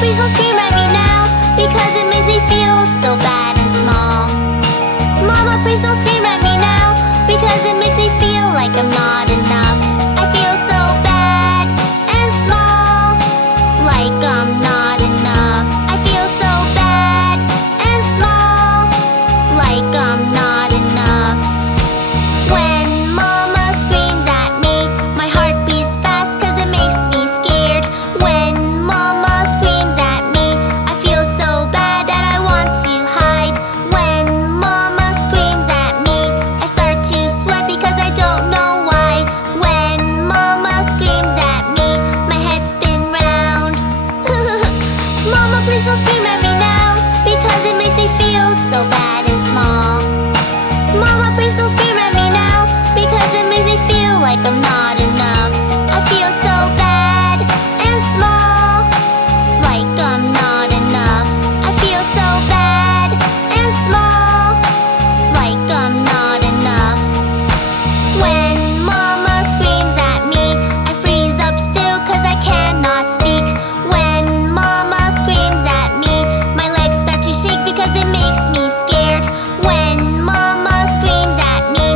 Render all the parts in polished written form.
please don't scream at me now, because it makes me feel so bad and small. Mama, please don't scream at me now, because it makes me feel like I'm not enough. I feel so bad and small, like I'm not enough. I feel so bad and small, like I'm not enough. When Mama screams at me, my heart beats fast 'cause it makes me scared. When Mama screams at me, I feel so bad that I want to hide. When Mama screams at me, I start to sweat because I don't know why. When Mama screams at me, my head spins round. Mama, please don't scream at me now, because it makes me feel so bad and small. Mama, please don't scream at me now, because it makes me feel like I'm not enough. I feel so bad and small, like I'm not enough. I feel so bad and small, like I'm not enough. When Mama screams at me, I freeze up still 'cause I cannot speak. When Mama screams at me, my legs start to shake because it makes me scared. When Mama screams at me,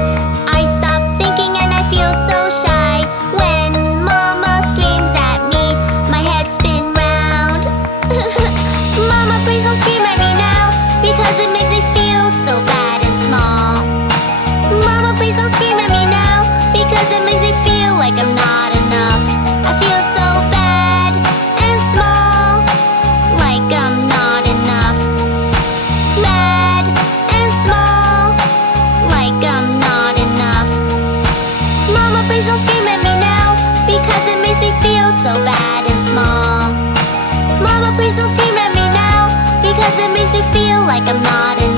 I stop thinking and I feel so shy. When Mama screams at me, my head spins round. Mama, please don't scream at me now, because it makes me feel so bad and small. Mama, please don't scream at me now, because it makes me feel like I'm not enough. I feel so bad and small, like I'm not enough. Mad and small, like I'm not enough. Mama, please don't scream at me now, because it makes me feel so bad and small. Mama, please don't scream at me now, because it makes me feel like I'm not enough.